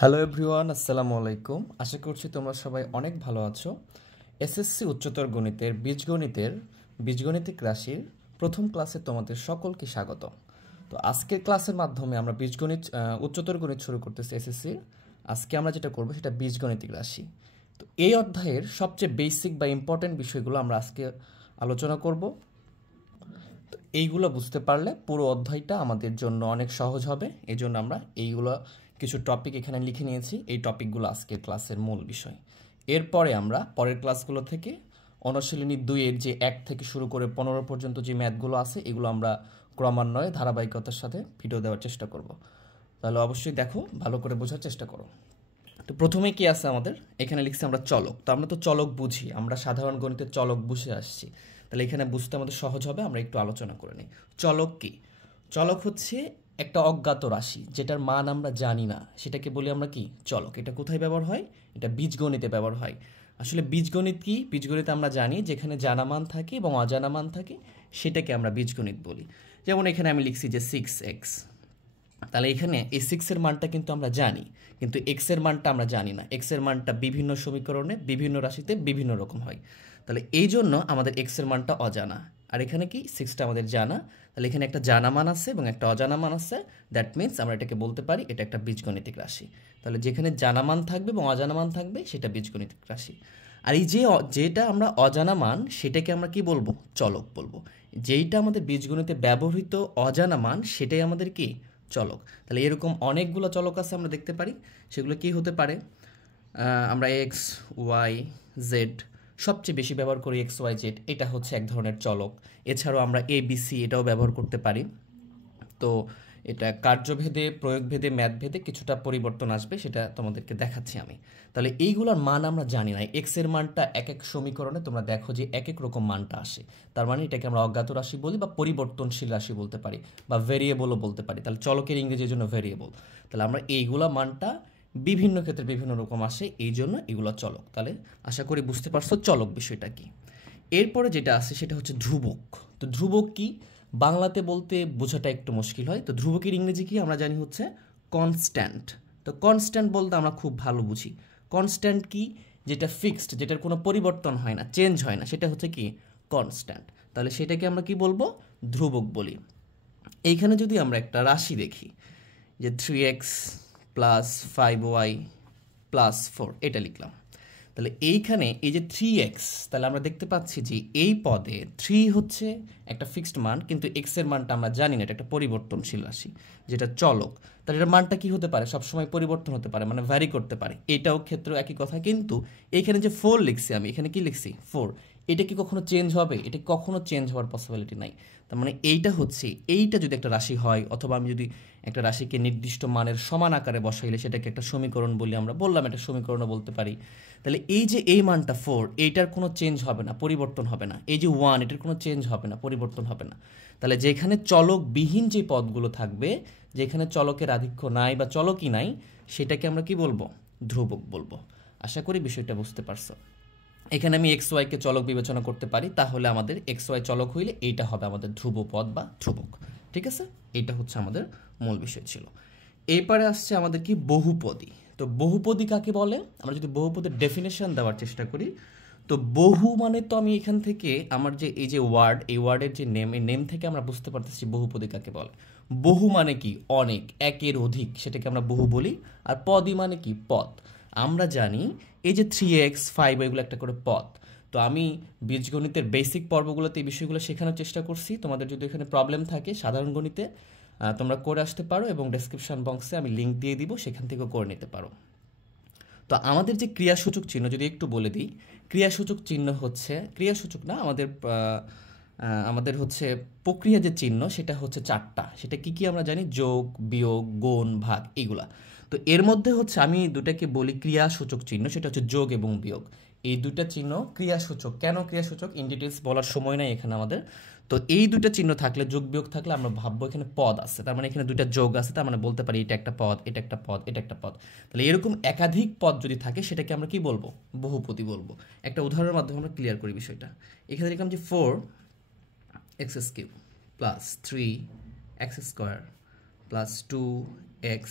Hello everyone, আসসালামু আলাইকুম। আশা করছি তোমরা সবাই অনেক ভালো আছো। এসএসসি উচ্চতর গণিতের বীজগণিতিক রাশির প্রথম ক্লাসে তোমাদের সকলকে স্বাগত। তো আজকের ক্লাসের মাধ্যমে আমরা উচ্চতর গণিত শুরু করতেছি এসএসসির। আজকে আমরা যেটা করব সেটা বীজগণিতিক রাশি। তো এই অধ্যায়ের সবচেয়ে বেসিক বা ইম্পর্টেন্ট বিষয়গুলো আমরা আজকে আলোচনা করব। তো এইগুলো বুঝতে পারলে পুরো অধ্যায়টা আমাদের জন্য অনেক সহজ হবে। এই জন্য আমরা এইগুলো কিছু টপিক এখানে লিখে নিয়েছি। এই টপিকগুলো আজকের ক্লাসের মূল বিষয়। এরপরে আমরা পরের ক্লাসগুলো থেকে অনুশীলনী 2-এর যে 1 থেকে শুরু করে 15 পর্যন্ত যে ম্যাথগুলো আছে এগুলো আমরা ক্রমান্বয়ে ধারাবাহিকতার সাথে ভিডিও দেওয়ার চেষ্টা করব। তাহলে অবশ্যই দেখো, ভালো করে বোঝার চেষ্টা করো। তো প্রথমে কি আছে আমাদের এখানে লিখছি আমরা চলক। তো আমরা তো চলক বুঝি, আমরা সাধারণ গণিতের চলক বুঝে আসছি। তাহলে এখানে বুঝতে আমাদের সহজ হবে, আমরা একটু আলোচনা করে নিই। চলক কি? চলক হচ্ছে একটা অজ্ঞাত রাশি যেটার মান আমরা জানি না, সেটাকে বলি আমরা কি? চলক। এটা কোথায় ব্যবহার হয়? এটা বীজগণিতে ব্যবহার হয়। আসলে বীজগণিত কি? বীজগণিত আমরা জানি যেখানে জানা মান থাকে এবং অজানা মান থাকে, সেটাকে আমরা বীজগণিত বলি। যেমন এখানে আমি লিখছি যে 6x। তাহলে এখানে এই 6-এর মানটা কিন্তু আমরা জানি, কিন্তু এক্সের মানটা আমরা জানি না। এক্সের মানটা বিভিন্ন সমীকরণে বিভিন্ন রাশিতে বিভিন্ন রকম হয়। তাহলে এই জন্য আমাদের এক্সের মানটা অজানা। আর এখানে কি 6টা আমাদের জানা। তাহলে এখানে একটা জানা মান আছে এবং একটা অজানা মান আছে। দ্যাট মিনস আমরা এটাকে বলতে পারি এটা একটা বীজগণিতিক রাশি। তাহলে যেখানে জানা মান থাকবে এবং অজানা মান থাকবে সেটা বীজগণিতিক রাশি। আর এই যেটা আমরা অজানা মান সেটাকে আমরা কি বলবো? চলক বলবো। যেইটা আমাদের বীজগণিতে ব্যবহৃত অজানা মান সেটাই আমাদের কি? চলক। তাহলে এরকম অনেকগুলো চলক আছে আমরা দেখতে পারি। সেগুলো কি হতে পারে? আমরা এক্স, ওয়াই, জেড সবচেয়ে বেশি ব্যবহার করি। এক্স, ওয়াই, জেড এটা হচ্ছে এক ধরনের চলক। এছাড়াও আমরা এ বি সি এটাও ব্যবহার করতে পারি। তো এটা কার্যভেদে, প্রয়োগভেদে, ম্যাথভেদে কিছুটা পরিবর্তন আসবে, সেটা তোমাদেরকে দেখাচ্ছি আমি। তাহলে এইগুলোর মান আমরা জানি না। এক্স এর মানটা এক এক সমীকরণে তোমরা দেখো যে এক এক রকম মানটা আসে। তার মানে এটাকে আমরা অজ্ঞাত রাশি বলি বা পরিবর্তনশীল রাশি বলতে পারি বা ভেরিয়েবলও বলতে পারি। তাহলে চলকের ইংরেজির জন্য ভেরিয়েবল। তাহলে আমরা এইগুলা মানটা বিভিন্ন ক্ষেত্রে বিভিন্ন রকম আসে, এই জন্য এগুলো চলক। তাহলে আশা করি বুঝতে পারছো চলক বিষয়টা কি। এরপরে যেটা আছে সেটা হচ্ছে ধ্রুবক। তো ধ্রুবক কি? বাংলাতে বলতে বোঝাটা একটু মুশকিল হয়। তো ধ্রুবকের ইংরেজি কি আমরা জানি হচ্ছে কনস্ট্যান্ট। তো কনস্ট্যান্ট বলতে আমরা খুব ভালো বুঝি। কনস্ট্যান্ট কি? যেটা ফিক্সড, যেটার কোনো পরিবর্তন হয় না, চেঞ্জ হয় না, সেটা হচ্ছে কি? কনস্ট্যান্ট। তাহলে সেটাকে আমরা কি বলবো? ধ্রুবক বলি। এইখানে যদি আমরা একটা রাশি দেখি যে 3x প্লাস 5y প্লাস 4 এটা লিখলাম। তাহলে এইখানে এই যে 3x, তাহলে আমরা দেখতে পাচ্ছি যে এই পদে 3 হচ্ছে একটা ফিক্সড মান, কিন্তু x এর মানটা আমরা জানি না, এটা একটা পরিবর্তনশীল রাশি যেটা চলক। তাহলে এটার মানটা কি হতে পারে? সবসময় পরিবর্তন হতে পারে, মানে ভ্যারি করতে পারে। এটাও ক্ষেত্রে একই কথা। কিন্তু এইখানে যে 4 লিখছি আমি, এখানে কি লিখছি? 4। এটা কি কখনো চেঞ্জ হবে? এটা কখনো চেঞ্জ হওয়ার পসিবিলিটি নাই। তার মানে এইটা যদি একটা রাশি হয়, অথবা আমি যদি একটা রাশিকে নির্দিষ্ট মানের সমান আকারে বসাইলে সেটাকে একটা সমীকরণ বলি, আমরা বললাম একটা সমীকরণও বলতে পারি। তাহলে এই যে এই মানটা 4, এইটার কোনো চেঞ্জ হবে না, পরিবর্তন হবে না। এই যে 1, এটার কোনো চেঞ্জ হবে না, পরিবর্তন হবে না। তাহলে যেখানে চলকবিহীন যে পদগুলো থাকবে, যেখানে চলকের আধিক্য নাই বা চলকই নাই, সেটাকে আমরা কি বলবো? ধ্রুবক বলবো। আশা করি বিষয়টা বুঝতে পারছো। এখানে আমি এক্স ওয়াইকে চলক বিবেচনা করতে পারি, তাহলে আমাদের এক্স ওয়াই চলক হইলে এইটা হবে আমাদের ধ্রুব পদ বা ধ্রুবক। ঠিক আছে? এইটা হচ্ছে আমাদের মূল বিষয় ছিল। এরপরে আসছে আমাদের কি? বহুপদী। তো বহুপদী কাকে বলে? আমরা যদি বহুপদীর ডেফিনেশন দেওয়ার চেষ্টা করি, তো বহু মানে তো আমি এখান থেকে আমার যে এই যে ওয়ার্ড, এই ওয়ার্ডের যে নেম, এই নেম থেকে আমরা বুঝতে পারতেছি বহুপদী কাকে বলে। বহু মানে কি? অনেক, একের অধিক, সেটাকে আমরা বহু বলি। আর পদী মানে কি? পদ। আমরা জানি এই যে 3x 5 এগুলো একটা করে পদ। তো আমি বীজগণিতের বেসিক পর্বগুলোতে এই বিষয়গুলো শেখানোর চেষ্টা করছি। তোমাদের যদি এখানে প্রবলেম থাকে সাধারণ গণিতে, তোমরা করে আসতে পারো এবং ডেসক্রিপশন বক্সে আমি লিঙ্ক দিয়ে দিব, সেখান থেকেও করে নিতে পারো। তো আমাদের যে ক্রিয়াসূচক চিহ্ন যদি একটু বলে দিই, ক্রিয়াসূচক চিহ্ন হচ্ছে, ক্রিয়াসূচক না, আমাদের হচ্ছে প্রক্রিয়া যে চিহ্ন সেটা হচ্ছে 4টা। সেটা কি কি আমরা জানি? যোগ, বিয়োগ, গুণ, ভাগ, এগুলা। তো এর মধ্যে হচ্ছে আমি দুটাকে বলি ক্রিয়াসূচক চিহ্ন, সেটা হচ্ছে যোগ এবং বিয়োগ। এই দুটা চিহ্ন ক্রিয়াসূচক। কেন ক্রিয়াসূচক ইন ডিটেলস বলার সময় নাই এখানে আমাদের। তো এই দুটা চিহ্ন থাকলে, যোগ বিয়োগ থাকলে আমরা ভাববো এখানে পদ আছে, তার মানে এখানে দুইটা যোগ আছে, তার মানে বলতে পারি এটা একটা পদ, এটা একটা পদ, এটা একটা পদ। তাহলে এরকম একাধিক পদ যদি থাকে সেটাকে আমরা কি বলবো? বহুপদী বলবো। একটা উদাহরণের মাধ্যমে আমরা ক্লিয়ার করি বিষয়টা। এখানে দেখলাম যে 4x³ plus 3x² plus 2x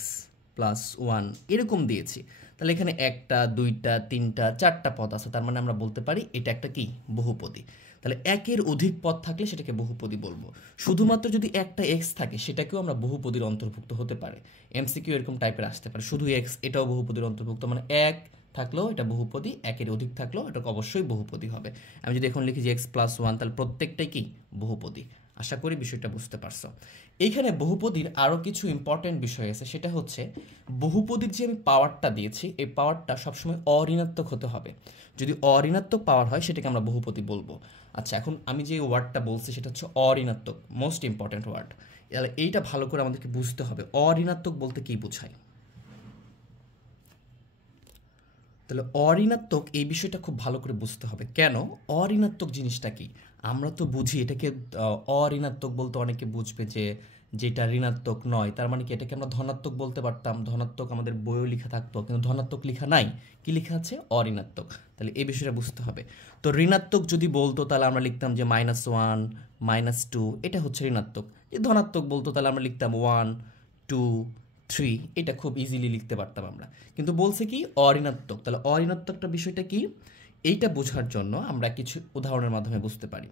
plus 1 এরকম দিয়েছি, তাহলে এখানে একটা দুইটা তিনটা চারটা পদ আছে, তার মানে আমরা বলতে পারি এটা একটা কি বহুপদী। তাহলে একের অধিক পদ থাকলে সেটাকে বহুপদী বলবো। শুধুমাত্র যদি একটা এক্স থাকে সেটাকেও আমরা বহুপদীর অন্তর্ভুক্ত হতে পারে। এমসিকিউ এরকম টাইপের আসতে পারে, শুধু এক্স এটাও বহুপদীর অন্তর্ভুক্ত, মানে এক থাকলেও এটা বহুপদী, একের অধিক থাকলেও এটা অবশ্যই বহুপদী হবে। আমি যদি এখন লিখি যে এক্স প্লাস 1, তাহলে প্রত্যেকটাই কি বহুপদী। আশা করি বিষয়টা বুঝতে পারছো। এইখানে বহুপদীর আরও কিছু ইম্পর্টেন্ট বিষয় আছে, সেটা হচ্ছে বহুপদীর যে আমি পাওয়ারটা দিয়েছি এই পাওয়ারটা সবসময় অঋণাত্মক হতে হবে। যদি অঋণাত্মক পাওয়ার হয় সেটাকে আমরা বহুপদী বলবো। আচ্ছা, এখন আমি যে ওয়ার্ডটা বলছি সেটা হচ্ছে অঋণাত্মক, মোস্ট ইম্পর্টেন্ট ওয়ার্ড। তাহলে এইটা ভালো করে আমাদেরকে বুঝতে হবে অঋণাত্মক বলতে কি বোঝায়। তাহলে অঋণাত্মক এই বিষয়টা খুব ভালো করে বুঝতে হবে। কেন অঋণাত্মক জিনিসটা কি? আমরা তো বুঝি এটাকে অঋণাত্মক বলতে অনেকে বুঝবে যে যেটা ঋণাত্মক নয়, তার মানে কি এটাকে আমরা ধনাত্মক বলতে পারতাম, ধনাত্মক আমাদের বইও লেখা থাকতো, কিন্তু ধনাত্মক লেখা নাই, কি লেখা আছে অঋণাত্মক। তাহলে এই বিষয়টা বুঝতে হবে। তো ঋণাত্মক যদি বলতো তাহলে আমরা লিখতাম যে -1 -2, এটা হচ্ছে ঋণাত্মক। যে ধনাত্মক বলতো তাহলে আমরা লিখতাম 1 2 3, এটা খুব ইজিলি লিখতে পারতাম আমরা। কিন্তু বলছে কি অঋণাত্মক, তাহলে অঋণাত্মকটা বিষয়টা কি এইটা বোঝার জন্য আমরা কিছু উদাহরণের মাধ্যমে বুঝতে পারি।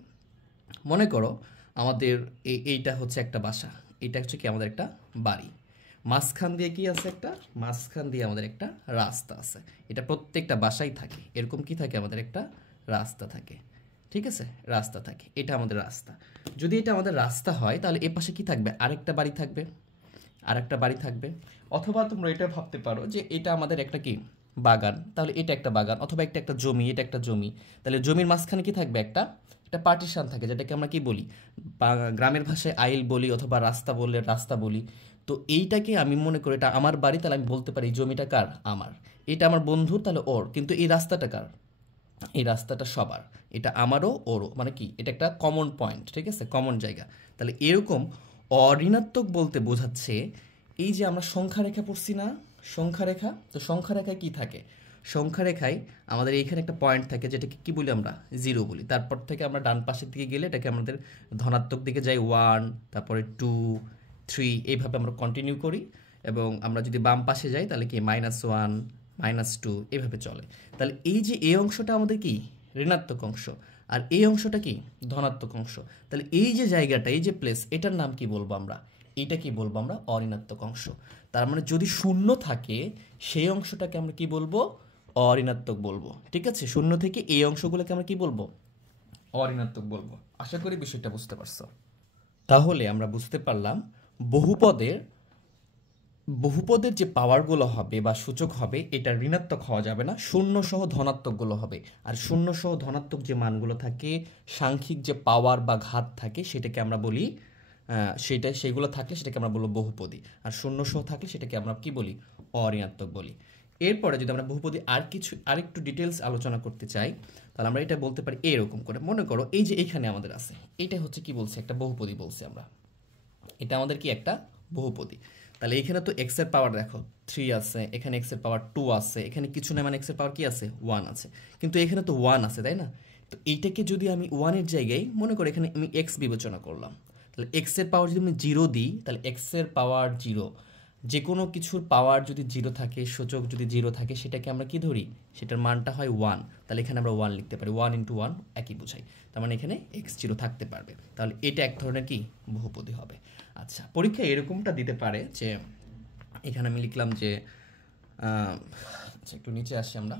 মনে করো আমাদের এইটা হচ্ছে একটা বাসা, এটা হচ্ছে কি আমাদের একটা বাড়ি, মাঝখান দিয়ে কি আছে একটা, মাঝখান দিয়ে আমাদের একটা রাস্তা আছে। এটা প্রত্যেকটা বাসায় থাকে, এরকম কি থাকে আমাদের একটা রাস্তা থাকে, ঠিক আছে, রাস্তা থাকে, এটা আমাদের রাস্তা। যদি এটা আমাদের রাস্তা হয় তাহলে এ পাশে কি থাকবে, আরেকটা বাড়ি থাকবে, আরেকটা বাড়ি থাকবে। অথবা তোমরা এটা ভাবতে পারো যে এটা আমাদের একটা কি বাগান, তাহলে এটা একটা বাগান, অথবা একটা জমি, এটা একটা জমি, তাহলে জমির মাঝখানে কি থাকবে একটা একটা পার্টিশন থাকে, যেটাকে আমরা কি বলি গ্রামের ভাষায় আইল বলি, অথবা রাস্তা বললে রাস্তা বলি। তো এইটাকে আমি মনে করি এটা আমার বাড়ি, তাহলে আমি বলতে পারি এই জমিটা কার, আমার। এটা আমার বন্ধুর, তাহলে ওর। কিন্তু এই রাস্তাটা কার, এই রাস্তাটা সবার, এটা আমারও ওরও, মানে কি এটা একটা কমন পয়েন্ট, ঠিক আছে, কমন জায়গা। তাহলে এরকম অঋণাত্মক বলতে বোঝাচ্ছে এই যে আমরা সংখ্যা রেখা পড়ছি না, সংখ্যা রেখা, তো সংখ্যা রেখায় কি থাকে, সংখ্যা রেখায় আমাদের এইখানে একটা পয়েন্ট থাকে যেটাকে কি বলি আমরা জিরো বলি। তারপর থেকে আমরা ডান পাশের দিকে গেলে এটাকে আমাদের ধনাত্মক দিকে যাই 1, তারপরে 2 3, এইভাবে আমরা কন্টিনিউ করি। এবং আমরা যদি বাম পাশে যাই তাহলে কি -1 -2 এভাবে চলে। তাহলে এই যে এই অংশটা আমাদের কি ঋণাত্মক অংশ, আর এই অংশটা কি ধনাত্মক অংশ। তাহলে এই যে জায়গাটা, এই যে প্লেস, এটার নাম কি বলবো আমরা, এইটা কি বলবো আমরা অঋণাত্মক অংশ। তার মানে যদি শূন্য থাকে সেই অংশটাকে আমরা কি বলবো অঋণাত্মক বলবো, ঠিক আছে। শূন্য থেকে এই অংশগুলোকে আমরা কি বলবো অঋণাত্মক বলবো। আশা করি বিষয়টা বুঝতে পারছো। তাহলে আমরা বুঝতে পারলাম বহুপদের বহুপদের যে পাওয়ারগুলো হবে বা সূচক হবে এটা ঋণাত্মক হওয়া যাবে না, শূন্য সহ ধনাত্মকগুলো হবে। আর শূন্য সহ ধনাত্মক যে মানগুলো থাকে, সাংখ্যিক যে পাওয়ার বা ঘাত থাকে সেটাকে আমরা বলি সেগুলো থাকলে সেটাকে আমরা বলবো বহুপদী। আর শূন্য সহ থাকলে সেটাকে আমরা কি বলি অঋণাত্মক বলি। এরপরে যদি আমরা বহুপদী আরেকটু ডিটেলস আলোচনা করতে চাই তাহলে আমরা এটা বলতে পারি এরকম করে। মনে করো এই যে এইখানে আমাদের আছে, এটা হচ্ছে কি বলছে একটা বহুপদী বলছি আমরা, এটা আমাদের কি একটা বহুপদী। তাহলে এখানে তো এক্স এর পাওয়ার দেখো 3 আছে, এখানে এক্স এর পাওয়ার 2 আছে, এখানে কিছু না, মানে এক্স এর পাওয়ার কি আছে 1 আছে, কিন্তু এখানে তো 1 আছে, তাই না। তো এইটাকে যদি আমি 1 এর জায়গায় মনে করি এখানে আমি এক্স বিবেচনা করলাম, তাহলে এক্স এর পাওয়ার যদি আমি 0 দিই তাহলে এক্স এর পাওয়ার 0, যে কোনো কিছুর পাওয়ার যদি 0 থাকে, সূচক যদি 0 থাকে সেটাকে আমরা কি ধরি, সেটার মানটা হয় 1। তাহলে এখানে আমরা 1 লিখতে পারি, 1 × 1 একই বোঝাই। তার মানে এখানে x0 থাকতে পারবে, তাহলে এটা এক ধরনের কি বহুপদী হবে। আচ্ছা, পরীক্ষায় এরকমটা দিতে পারে যে এখানে আমি লিখলাম যে আচ্ছা একটু নিচে আসি আমরা।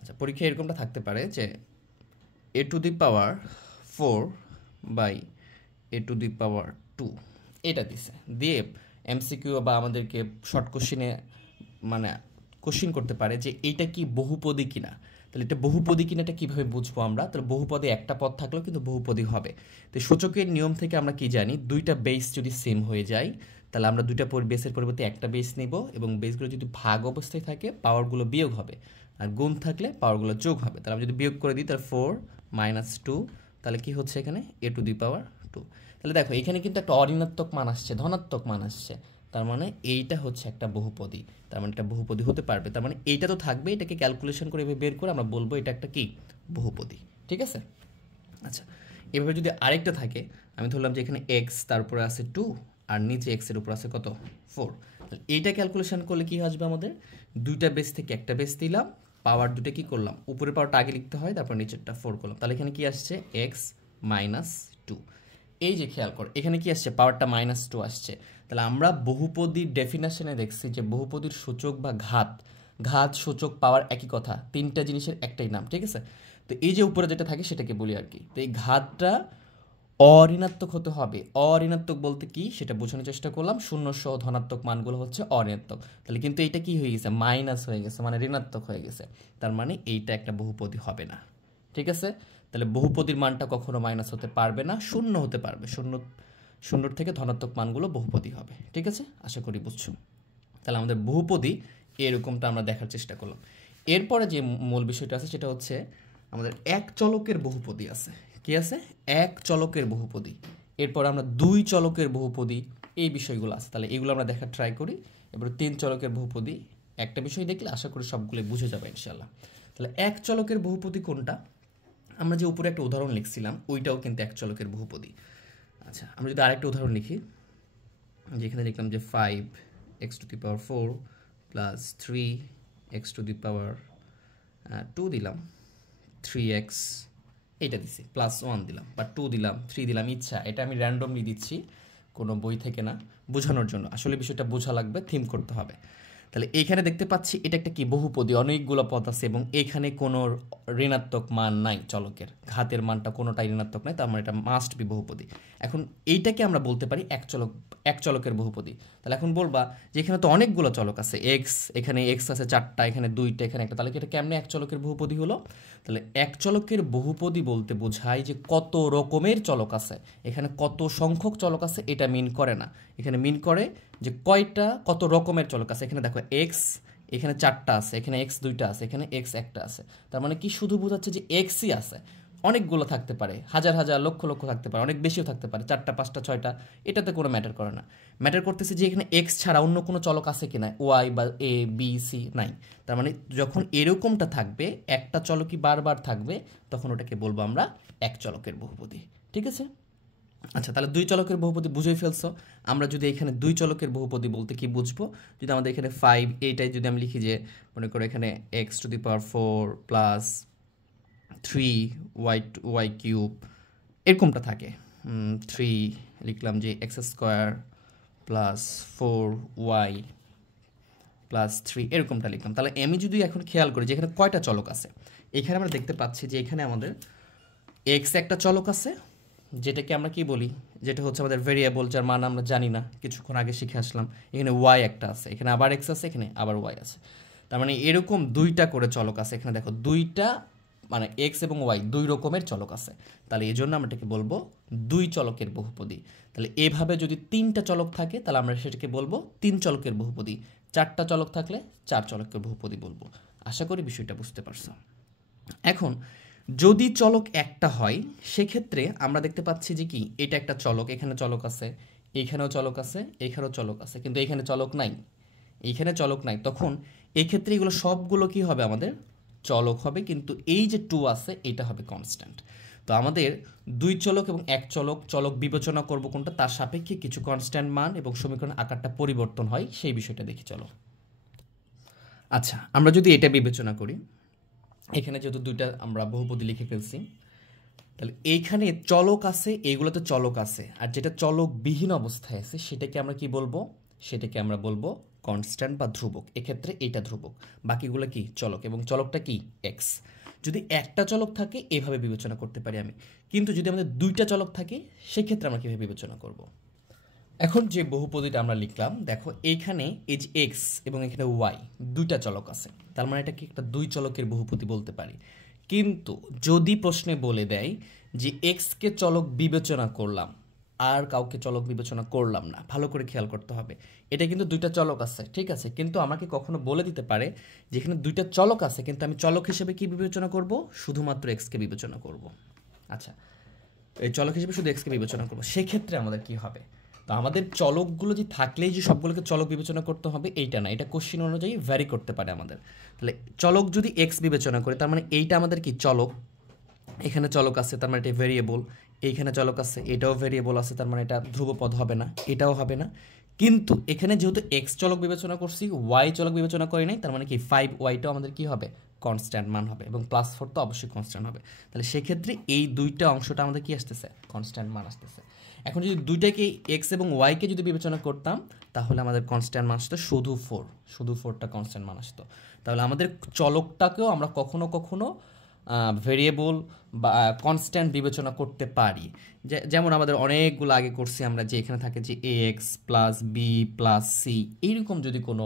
আচ্ছা, পরীক্ষায় এরকমটা থাকতে পারে যে a⁴/a⁴ এটা দিছে, দিয়ে এমসিকিউ বা আমাদেরকে শর্ট কোশ্চিনে মানে কোশ্চিন করতে পারে যে এইটা কি বহুপদী কিনা। তাহলে এটা বহুপদী কিনা এটা কীভাবে বুঝবো আমরা, তাহলে বহুপদে একটা পদ থাকলেও কিন্তু বহুপদী হবে। তো সূচকের নিয়ম থেকে আমরা কি জানি, দুইটা বেস যদি সেম হয়ে যায় তাহলে আমরা দুইটা বেসের পরিবর্তে একটা বেস নেব, এবং বেসগুলো যদি ভাগ অবস্থায় থাকে পাওয়ারগুলো বিয়োগ হবে, আর গুণ থাকলে পাওয়ারগুলো যোগ হবে। তাহলে আমরা যদি বিয়োগ করে দিই তাহলে 4 - 2, তাহলে কি হচ্ছে এখানে a⁴ তাহলে দেখো এখানে কিন্তু একটা অঋণাত্মক মান আসছে, ধনাত্মক মান আসছে, তার মানে এইটা হচ্ছে একটা বহুপদী। তার মানে এটা বহুপদী হতে পারবে, তার মানে এইটা তো থাকবে, এটাকে ক্যালকুলেশন করে এভাবে বের করে আমরা বলবো এটা একটা কি বহুপদী, ঠিক আছে। আচ্ছা, এভাবে যদি আরেকটা থাকে, আমি ধরলাম যে এখানে এক্স, তারপরে আছে 2, আর নিচে এক্স এর উপর আছে কত 4, এইটা ক্যালকুলেশন করলে কি আসবে আমাদের, দুইটা বেস থেকে একটা বেস দিলাম, পাওয়ার দুটো কি করলাম, উপরের পাওয়ারটা আগে লিখতে হয়, তারপর নিচেরটা 4 করলাম। তাহলে এখানে কি আসছে, এক্স মাইনাস 2। এই যে খেয়াল কর এখানে কি আসছে, পাওয়ারটা -2 আসছে। তাহলে আমরা বহুপদীর ডেফিনেশনে দেখছি যে বহুপদীর সূচক বা ঘাত, সূচক, পাওয়ার একই কথা, তিনটা জিনিসের একটাই নাম, ঠিক আছে। তো এই যে উপরে যেটা থাকে সেটাকে বলি আর কি। তো এই ঘাতটা অঋণাত্মক হতে হবে। অঋণাত্মক বলতে কি সেটা বোঝানোর চেষ্টা করলাম, শূন্য সহ ধনাত্মক মানগুলো হচ্ছে অঋণাত্মক। তাহলে কিন্তু এইটা কি হয়ে গেছে, মাইনাস হয়ে গেছে, মানে ঋণাত্মক হয়ে গেছে। তার মানে এইটা একটা বহুপদী হবে না, ঠিক আছে। তাহলে বহুপদীর মানটা কখনো মাইনাস হতে পারবে না, শূন্য হতে পারবে, শূন্যর থেকে ধনাত্মক মানগুলো বহুপদী হবে, ঠিক আছে। আশা করি বুঝছো। তাহলে আমাদের বহুপদী এরকমটা আমরা দেখার চেষ্টা করলাম। এরপরে যে মূল বিষয়টা আছে সেটা হচ্ছে আমাদের এক চলকের বহুপদী আছে। কি আছে, এক চলকের বহুপদী। এরপর আমরা দুই চলকের বহুপদী, এই বিষয়গুলো আছে। তাহলে এগুলো আমরা দেখার ট্রাই করি। এরপর তিন চলকের বহুপদী, একটা বিষয় দেখলে আশা করি সবগুলো বুঝে যাবে ইনশাল্লাহ। তাহলে এক চলকের বহুপদী কোনটা, আমরা যে উপরে একটা উদাহরণ লিখছিলাম ওইটাও কিন্তু এক চলকের বহুপদী। আচ্ছা, আমরা যদি আরেকটা উদাহরণ লিখি, যেখানে লিখলাম যে 5x⁴ প্লাস 3x⁴ দিলাম, 3x এইটা দিছি, +1 দিলাম বা 2 দিলাম, 3 দিলাম, ইচ্ছা। এটা আমি র্যান্ডমলি দিচ্ছি, কোনো বই থেকে না, বোঝানোর জন্য। আসলে বিষয়টা বোঝা লাগবে, থিম করতে হবে। তাহলে এইখানে দেখতে পাচ্ছি এটা একটা কি বহুপদী, অনেকগুলো পদ আছে এবং এখানে কোনো ঋণাত্মক মান নাই চলকের, ঘাতের মানটা কোনোটাই ঋণাত্মক নাই, তার মানে এটা মাস্ট বি বহুপদী। এখন এইটাকে আমরা বলতে পারি এক চলকের বহুপদী। তাহলে এখন বলবা যে এখানে তো অনেকগুলো চলক আছে, এক্স, এখানে এক্স আছে 4টা, এখানে 2টা, এখানে একটা, তাহলে কি এটা কেমনে এক চলকের বহুপদী হলো? তাহলে এক চলকের বহুপদী বলতে বোঝায় যে কত রকমের চলক আছে, এখানে কত সংখ্যক চলক আছে এটা মিন করে না, এখানে মিন করে যে কয়টা, কত রকমের চলক আছে। এখানে দেখো এক্স, এখানে 4টা আছে, এখানে এক্স 2টা আছে, এখানে এক্স 1টা আছে। তার মানে কি শুধু বোঝাচ্ছে যে এক্সই আছে, অনেকগুলো থাকতে পারে, হাজার হাজার লক্ষ লক্ষ থাকতে পারে, অনেক বেশিও থাকতে পারে, 4টা 5টা 6টা, এটাতে কোনো ম্যাটার করে না। ম্যাটার করতেছে যে এখানে এক্স ছাড়া অন্য কোনো চলক আছে কি না, ওয়াই বা এ বি সি নাই। তার মানে যখন এরকমটা থাকবে, একটা চলকই বারবার থাকবে, তখন ওটাকে বলবো আমরা এক চলকের বহুপদী, ঠিক আছে। আচ্ছা, তাহলে দুই চলকের বহুপদী বুঝেই ফেলছো। আমরা যদি এখানে দুই চলকের বহুপদী বলতে কি বুঝবো, যদি আমাদের এখানে 5 এইটাই যদি আমি লিখি যে মনে করো এখানে x⁴ প্লাস 3y³ এরকমটা থাকে, 3 লিখলাম যে x² প্লাস 4y প্লাস 3 এরকমটা লিখলাম। তাহলে আমি যদি এখন খেয়াল করি যে এখানে কয়টা চলক আছে, এখানে আমরা দেখতে পাচ্ছি যে এখানে আমাদের x একটা চলক আছে, যেটাকে আমরা কি বলি, যেটা হচ্ছে আমাদের ভেরিয়েবল, যার মান আমরা জানি না, কিছুক্ষণ আগে শিখে আসলাম। এখানে y একটা আছে, এখানে আবার x আছে, এখানে আবার y আছে। তার মানে এরকম দুইটা করে চলক আছে। এখানে দেখো দুইটা, মানে x এবং y দুই রকমের চলক আছে। তাহলে এই জন্য আমরা এটাকে বলবো দুই চলকের বহুপদী। তাহলে এভাবে যদি 3টা চলক থাকে তাহলে আমরা সেটাকে বলবো 3 চলকের বহুপদী। 4টা চলক থাকলে 4 চলকের বহুপদী বলবো। আশা করি বিষয়টা বুঝতে পারছো। এখন যদি চলক একটা হয় সেক্ষেত্রে আমরা দেখতে পাচ্ছি যে কি, এটা একটা চলক, এখানে চলক আছে, এইখানেও চলক আছে, এইখানেও চলক আছে, কিন্তু এইখানে চলক নাই, এইখানে চলক নাই। তখন এই ক্ষেত্রে এগুলো সবগুলো কি হবে, আমাদের চলক হবে, কিন্তু এই যে 2 আছে এটা হবে কনস্ট্যান্ট। তো আমাদের দুই চলক এবং এক চলক বিবেচনা করব কোনটা, তার সাপেক্ষে কিছু কনস্ট্যান্ট মান এবং সমীকরণ আকারটা পরিবর্তন হয়, সেই বিষয়টা দেখি চলো। আচ্ছা, আমরা যদি এটা বিবেচনা করি, এখানে যেহেতু দুইটা আমরা বহুপদী লিখে ফেলছি, তাহলে এইখানে চলক আছে, এইগুলোতে চলক আছে, আর যেটা চলকবিহীন অবস্থায় আছে সেটাকে আমরা কি বলবো, সেটাকে আমরা বলবো কনস্ট্যান্ট বা ধ্রুবক। এক্ষেত্রে এইটা ধ্রুবক, বাকিগুলো কি চলক, এবং চলকটা কি এক্স। যদি একটা চলক থাকে এভাবে বিবেচনা করতে পারি আমি, কিন্তু যদি আমাদের দুইটা চলক থাকে সেক্ষেত্রে আমরা কীভাবে বিবেচনা করব। এখন যে বহুপদীটা আমরা লিখলাম, দেখো এইখানে এই যে এক্স এবং এখানে ওয়াই দুইটা চলক আছে, তার মানে এটাকে একটা দুই চলকের বহুপদী বলতে পারি। কিন্তু যদি প্রশ্নে বলে দেয় যে এক্সকে চলক বিবেচনা করলাম আর কাউকে চলক বিবেচনা করলাম না, ভালো করে খেয়াল করতে হবে, এটা কিন্তু দুইটা চলক আছে, ঠিক আছে, কিন্তু আমাকে কখনো বলে দিতে পারে যে এখানে দুইটা চলক আছে, কিন্তু আমি চলক হিসেবে কি বিবেচনা করব, শুধুমাত্র এক্সকে বিবেচনা করব। আচ্ছা, এই চলক হিসেবে শুধু এক্সকে বিবেচনা করব, সেক্ষেত্রে আমাদের কি হবে, তো আমাদের চলকগুলো যে থাকলেই যে সবগুলোকে চলক বিবেচনা করতে হবে এইটা না, এটা কোশ্চেন অনুযায়ী ভ্যারি করতে পারে আমাদের। তাহলে চলক যদি এক্স বিবেচনা করে, তার মানে এইটা আমাদের কি চলক, এখানে চলক আছে, তার মানে এটা ভেরিয়েবল, এইখানে চলক আছে, এটাও ভেরিয়েবল আছে, তার মানে এটা ধ্রুবপদ হবে না, এটাও হবে না, কিন্তু এখানে যেহেতু এক্স চলক বিবেচনা করছি, ওয়াই চলক বিবেচনা করি নাই, তার মানে কি 5y আমাদের কি হবে, কনস্ট্যান্ট মান হবে, এবং +4 তো অবশ্যই কনস্ট্যান্ট হবে। তাহলে সেক্ষেত্রে এই দুইটা অংশটা আমাদের কি আসতেছে, কনস্ট্যান্ট মান আসতেছে। এখন যদি দুইটাকে এক্স এবং ওয়াইকে যদি বিবেচনা করতাম, তাহলে আমাদের কনস্ট্যান্ট মান আসতো শুধু 4টা কনস্ট্যান্ট মান আসতো। তাহলে আমাদের চলকটাকেও আমরা কখনো কখনো ভেরিয়েবল বা কনস্ট্যান্ট বিবেচনা করতে পারি। যেমন আমাদের অনেকগুলো আগে করছি আমরা, যে এখানে থাকে যে ax plus b plus c, এইরকম যদি কোনো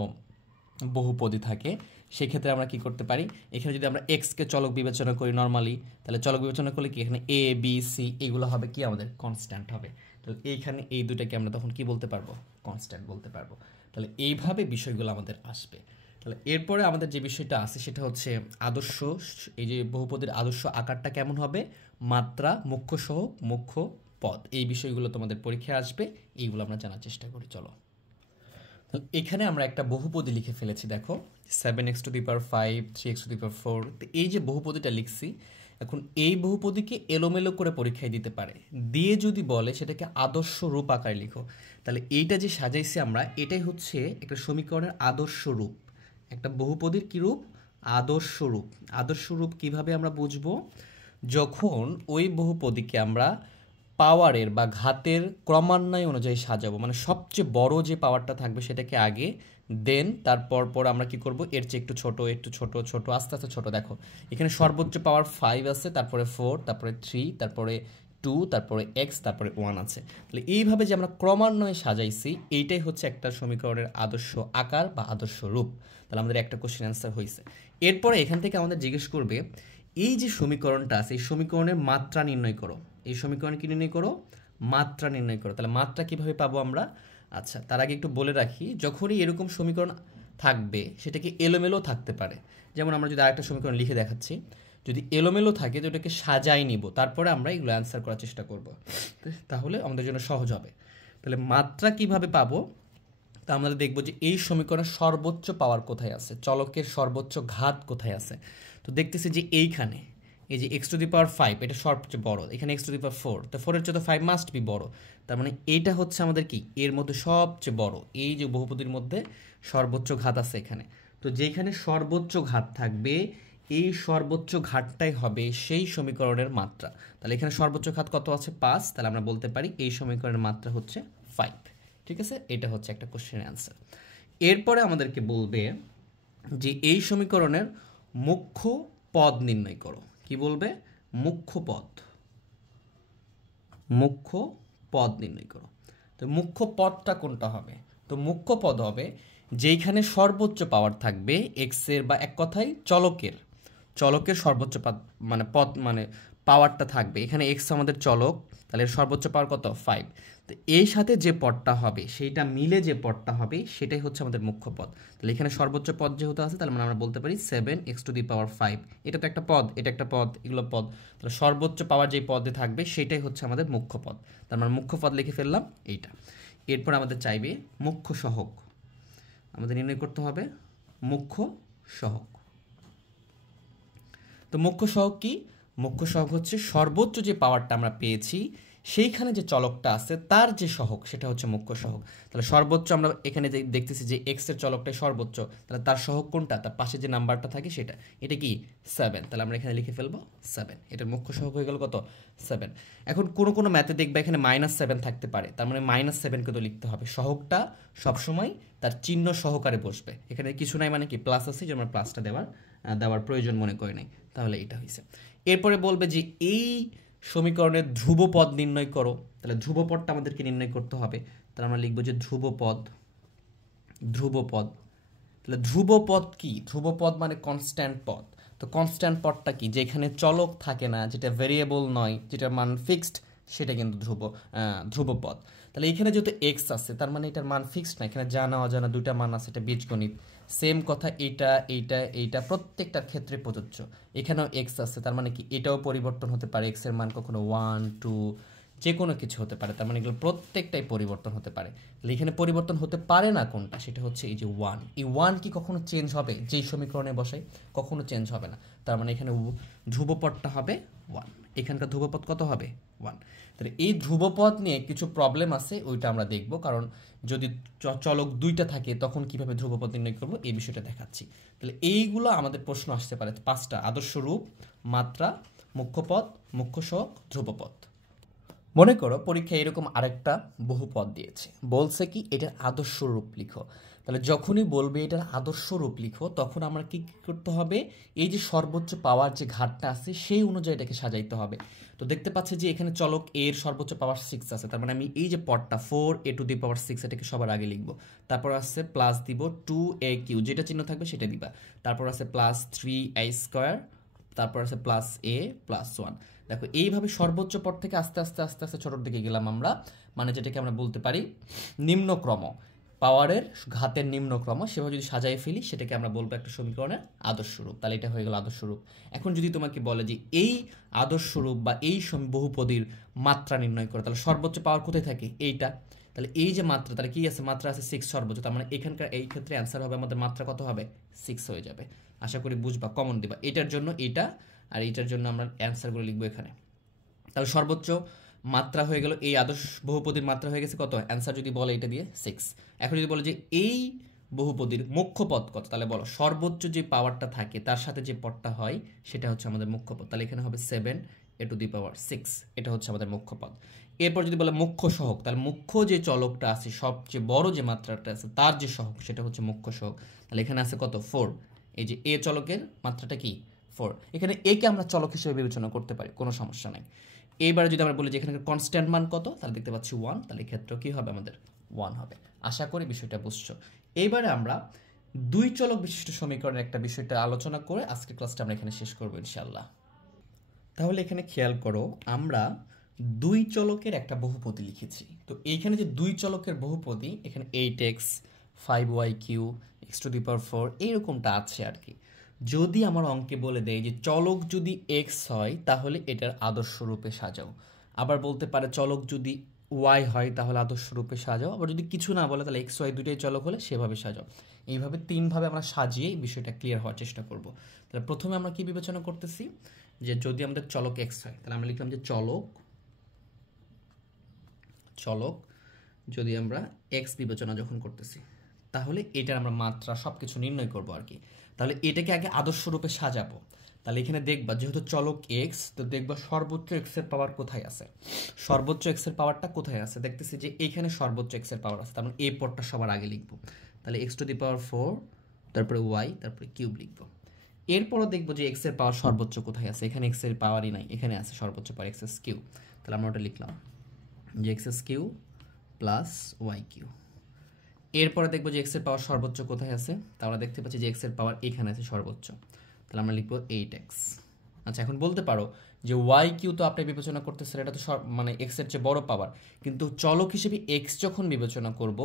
বহুপদী থাকে, সেক্ষেত্রে আমরা কি করতে পারি, এখানে যদি আমরা এক্সকে চলক বিবেচনা করি নর্মালি, তাহলে চলক বিবেচনা করলে কি এখানে এ বি সি এগুলো হবে কি আমাদের কনস্ট্যান্ট হবে। তো এইখানে এই দুটাকে আমরা তখন কি বলতে পারবো, কনস্ট্যান্ট বলতে পারবো। তাহলে এইভাবে বিষয়গুলো আমাদের আসবে। তাহলে এরপরে আমাদের যে বিষয়টা আছে সেটা হচ্ছে আদর্শ, এই যে বহুপদীর আদর্শ আকারটা কেমন হবে, মাত্রা, মুখ্য সহগ, মুখ্য পদ, এই বিষয়গুলো তোমাদের পরীক্ষায় আসবে, এইগুলো আমরা জানার চেষ্টা করি। চলো, এখানে আমরা একটা বহুপদী লিখে ফেলেছি, দেখো 7x⁵, 3x⁴। তো এই যে বহুপদীটা লিখছি, এখন এই বহুপদীকে এলোমেলো করে পরীক্ষায় দিতে পারে, দিয়ে যদি বলে সেটাকে আদর্শ রূপ আকারে লিখো, তাহলে এইটা যে সাজাইছি আমরা, এটাই হচ্ছে একটা সমীকরণের আদর্শ রূপ। একটা বহুপদীর কি রূপ, আদর্শ রূপ। আদর্শ রূপ কিভাবে আমরা বুঝবো, যখন ওই বহুপদীকে আমরা পাওয়ারের বা ঘাতের ক্রমান্বয় অনুযায়ী সাজাবো, মানে সবচেয়ে বড় যে পাওয়ারটা থাকবে সেটাকে আগে, দেন তারপর আমরা কি করব, এর চেয়ে একটু ছোট ছোট আস্তে আস্তে ছোট। দেখো এখানে সর্বোচ্চ পাওয়ার 5 আছে, তারপরে 4, তারপরে 3, তারপরে 2, তারপরে x, তারপরে 1 আছে। তাহলে এইভাবে যে আমরা ক্রমান্বয়ে সাজাইছি, এইটাই হচ্ছে একটা সমীকরণের আদর্শ আকার বা আদর্শ রূপ। তাহলে আমাদের একটা কোশ্চেন অ্যান্সার হয়েছে। এরপরে এখান থেকে আমাদের জিজ্ঞেস করবে, এই যে সমীকরণটা আছে এই সমীকরণের মাত্রা নির্ণয় করো। এই সমীকরণ কি নির্ণয় করো, মাত্রা নির্ণয় করো। তাহলে মাত্রা কিভাবে পাবো আমরা, আচ্ছা তার আগে একটু বলে রাখি, যখনই এরকম সমীকরণ থাকবে সেটাকে এলোমেলো থাকতে পারে। যেমন আমরা যদি আরেকটা সমীকরণ লিখে দেখাচ্ছি, যদি এলোমেলো থাকে তো ওটাকে সাজাই নিব, তারপরে আমরা এগুলো অ্যান্সার করার চেষ্টা করব, তাহলে আমাদের জন্য সহজ হবে। তাহলে মাত্রা কিভাবে পাবো, তা আমরা দেখব যে এই সমীকরণের সর্বোচ্চ পাওয়ার কোথায় আছে, চলকের সর্বোচ্চ ঘাত কোথায় আছে। তো দেখতেছি যে এইখানে এই যে x⁵, এটা সবচেয়ে বড়, এখানে x⁴, তো 4 এর চেয়ে তো 5 মাস্ট বি বড়, তার মানে এইটা হচ্ছে আমাদের কি এর মধ্যে সবচেয়ে বড়, এই যে বহুপদীর মধ্যে সর্বোচ্চ ঘাত আছে এখানে। তো যেখানে সর্বোচ্চ ঘাত থাকবে, এই সর্বোচ্চ ঘাতটাই হবে সেই সমীকরণের মাত্রা। তাহলে এখানে সর্বোচ্চ ঘাত কত আছে, 5, তাহলে আমরা বলতে পারি এই সমীকরণের মাত্রা হচ্ছে 5। ঠিক আছে, এটা হচ্ছে একটা কোশ্চেনের অ্যান্সার। এরপরে আমাদেরকে বলবে যে এই সমীকরণের মুখ্য পদ নির্ণয় করো। কি বলবে, মুখ্য পদ নির্ণয় করো। তো মুখ্য পদটা কোনটা হবে, তো মুখ্য পদ হবে যেইখানে সর্বোচ্চ পাওয়ার থাকবে এক্স এর, বা এক কথায় চলকের সর্বোচ্চ পদ মানে পাওয়ারটা থাকবে। এখানে এক্স আমাদের চলক, তাহলে সর্বোচ্চ পাওয়ার কত, 5। তো এই সাথে যে পদটা হবে, সেইটা মিলে যে পদটা হবে সেটাই হচ্ছে আমাদের মুখ্য পদ। তাহলে এখানে সর্বোচ্চ পদ যেহেতু আছে, তাহলে আমরা বলতে পারি 7x⁵। এটা তো একটা পদ, এটা একটা পদ, এগুলো পদ। তাহলে সর্বোচ্চ পাওয়ার যে পদে থাকবে সেটাই হচ্ছে আমাদের মুখ্য পদ। তার মানে মুখ্য পদ লিখে ফেললাম এইটা। এরপর আমাদের চাইবে মুখ্য সহগ, আমাদের নির্ণয় করতে হবে মুখ্য সহগ। তো মুখ্য সহগ কি, মুখ্য সহগ হচ্ছে সর্বোচ্চ যে পাওয়ারটা আমরা পেয়েছি সেইখানে যে চলকটা আছে তার যে সহগ, সেটা হচ্ছে মুখ্য সহগ। তাহলে সর্বোচ্চ আমরা এখানে দেখতেছি যে এক্স এর চলকটাই সর্বোচ্চ, তাহলে তার সহগ কোনটা, তার পাশে যে নাম্বারটা থাকে সেটা, এটা কি 7, তাহলে আমরা এখানে লিখে ফেলবো 7। এটার মুখ্য সহগ হয়ে গেল কত, 7। এখন কোনো ম্যাথে দেখবে এখানে -7 থাকতে পারে, তার মানে -7কে তো লিখতে হবে, সহগটা সবসময় তার চিহ্ন সহকারে বসবে। এখানে কিছু নাই মানে কি প্লাস আছে, যে আমরা প্লাসটা দেওয়ার প্রয়োজন মনে করি নাই, তাহলে এটা হয়েছে। এরপরে বলবে যে এই সমীকরণের ধ্রুবপদ নির্ণয় করো। তাহলে ধ্রুবপদটা আমাদেরকে নির্ণয় করতে হবে, তাহলে আমরা লিখবো যে ধ্রুবপদ। তাহলে ধ্রুবপদ কি, ধ্রুবপদ মানে কনস্ট্যান্ট পদ। তো কনস্ট্যান্ট পদটা কি, যেখানে চলক থাকে না, যেটা ভেরিয়েবল নয়, যেটার মান ফিক্সড, সেটা কিন্তু ধ্রুবপদ। তাহলে এখানে যেহেতু এক্স আছে, তার মানে এটার মান ফিক্সড না, এখানে জানা অজানা দুইটা মান আছে, এটা বীজগণিত। সেম কথা এইটা প্রত্যেকটার ক্ষেত্রে প্রযোজ্য। এখানেও এক্স আছে, তার মানে কি এটাও পরিবর্তন হতে পারে, এক্স এর মান কখনো 1, 2 যে কোনো কিছু হতে পারে, তার মানে এগুলো প্রত্যেকটাই পরিবর্তন হতে পারে। তাহলে এখানে পরিবর্তন হতে পারে না কোনটা, সেটা হচ্ছে এই যে 1। এই 1 কি কখনো চেঞ্জ হবে, যেই সমীকরণে বসাই কখনো চেঞ্জ হবে না, তার মানে এখানে ধ্রুবপদটা হবে 1। এখানকার ধ্রুবপদ কত হবে, 1। তাহলে এই ধ্রুবপদ নিয়ে কিছু প্রবলেম আছে, ওইটা আমরা দেখব, কারণ যদি চলক দুইটা থাকে তখন কিভাবে ধ্রুবপদ নির্ণয় করব এই বিষয়টা দেখাচ্ছি। তাহলে এইগুলো আমাদের প্রশ্ন আসতে পারে, 5টা: আদর্শ রূপ, মাত্রা, মুখ্য পদ, মুখ্য সহগ, ধ্রুবপদ। মনে করো পরীক্ষায় এরকম আরেকটা বহুপদ দিয়েছে, বলছে কি এটার আদর্শ রূপ লিখো। তাহলে যখনই বলবে এটার আদর্শ রূপ লিখো, তখন আমরা কি করতে হবে, এই যে সর্বোচ্চ পাওয়ার যে ঘাটটা আছে সেই অনুযায়ী এটাকে সাজাইতে হবে। তো দেখতে পাচ্ছি যে এখানে চলক এর সর্বোচ্চ পাওয়ার 6 আছে, তার মানে আমি এই যে পদটা 4a⁴ এটাকে সবার আগে লিখবো। তারপর আছে প্লাস দিব 2aq, যেটা চিহ্ন থাকবে সেটা দিবা। তারপর আছে প্লাস 3a², তারপর আছে প্লাস a প্লাস 1। দেখো এইভাবে সর্বোচ্চ পদ থেকে আস্তে আস্তে আস্তে আস্তে ছোটোর দিকে গেলাম আমরা, মানে যেটাকে আমরা বলতে পারি নিম্নক্রম, পাওয়ারের ঘাতের নিম্নক্রম, সেভাবে যদি সাজাই ফেলি সেটাকে আমরা বলবো একটা সমীকরণের আদর্শ রূপ। তাহলে এটা হয়ে গেল আদর্শ রূপ। এখন যদি তোমাকে বলে যে এই আদর্শ রূপ বা এই বহুপদীর মাত্রা নির্ণয় করো, তাহলে সর্বোচ্চ পাওয়ার কোথায় থাকে, এইটা। তাহলে এই যে মাত্রা, তাহলে কি আছে, মাত্রা আছে 6 সর্বোচ্চ, তার মানে এখানকার এই ক্ষেত্রে অ্যান্সার হবে আমাদের মাত্রা কত হবে, 6 হয়ে যাবে। আশা করি বুঝবা, কমন দিবা, এটার জন্য এইটা আর এইটার জন্য আমরা অ্যান্সারগুলো লিখবো এখানে। তাহলে সর্বোচ্চ মাত্রা হয়ে গেল, এই আদর্শ বহুপদীর মাত্রা হয়ে গেছে কত, অ্যান্সার যদি বলে এটা দিয়ে 6। এখন যদি বলে যে এই বহুপদীর মুখ্য পদ কত, তাহলে বলো সর্বোচ্চ যে পাওয়ারটা থাকে তার সাথে যে পদটা হয় সেটা হচ্ছে আমাদের মুখ্য পদ। তাহলে এখানে হবে 7a⁴, এটা হচ্ছে আমাদের মুখ্য পদ। এরপর যদি বলে মুখ্য সহগ, তাহলে মুখ্য যে চলকটা আছে, সবচেয়ে বড় যে মাত্রাটা আছে তার যে সহগ সেটা হচ্ছে মুখ্য সহগ। তাহলে এখানে আছে কত, 4। এই যে এ চলকের মাত্রাটা কি 4, এখানে একে আমরা চলক হিসেবে বিবেচনা করতে পারি, কোনো সমস্যা নাই। এইবারে যদি আমরা বলি যে এখানে কনস্ট্যান্ট মান কত, তাহলে দেখতে পাচ্ছি 1, তাহলে ক্ষেত্র কি হবে আমাদের 1 হবে। আশা করি বিষয়টা বুঝছো। এইবারে আমরা দুই চলক বিশিষ্ট সমীকরণের একটা বিষয়টা আলোচনা করে আজকের ক্লাসটা আমরা এখানে শেষ করবো ইনশাআল্লাহ। তাহলে এখানে খেয়াল করো, আমরা দুই চলকের একটা বহুপদী লিখেছি। তো এইখানে যে দুই চলকের বহুপদী, এখানে 8x 5yq x⁴ এইরকমটা আছে আর কি। যদি আমার অঙ্কে বলে দেয় যে চলক যদি x হয় তাহলে এটার আদর্শ রূপে সাজাও, আবার বলতে পারে চলক যদি y হয় তাহলে আদর্শ রূপে সাজাও, আবার যদি কিছু না বলে তাহলে x y দুইটাই চলক হলে সেভাবে সাজাও। এইভাবে তিনভাবে আমরা সাজিয়ে এই বিষয়টা ক্লিয়ার হওয়ার চেষ্টা করব। তাহলে প্রথমে আমরা কি বিবেচনা করতেছি, যে যদি আমাদের চলক x হয় তাহলে আমরা লিখলাম যে চলক যদি আমরা x বিবেচনা যখন করতেছি তাহলে এটার আমরা মাত্রা সবকিছু নির্ণয় করব আর কি। তাহলে এটাকে আগে আদর্শ রূপে সাজাবো। তাহলে এখানে দেখবা যেহেতু চলক x, তো দেখবা সর্বোচ্চ x এর পাওয়ার কোথায় আছে, সর্বোচ্চ x এর পাওয়ারটা কোথায় আছে, দেখতেছি যে এখানে সর্বোচ্চ x এর পাওয়ার আছে, তার মানে এই পদটা সবার আগে লিখবো। তাহলে x⁴, তারপরে y, তারপরে কিউব লিখবো। এরপরও দেখবো যে x এর পাওয়ার সর্বোচ্চ কোথায় আছে, এখানে x এর পাওয়ারই নাই, এখানে আছে সর্বোচ্চ পাওয়ার x3। তাহলে আমরা ওটা লিখলাম যে x³ প্লাস y³। এরপরে দেখবো যে x এর পাওয়ার সর্বোচ্চ কোথায় আছে, তা আমরা দেখতে পাচ্ছি যে x এর পাওয়ার এখানে আছে সর্বোচ্চ, তাহলে আমরা লিখবো 8x। আচ্ছা, এখন বলতে পারো যে y³ তো আপনি বিবেচনা করতেছেন, এটা তো মানে x এর চেয়ে বড় পাওয়ার, কিন্তু চলক হিসেবে x যখন বিবেচনা করব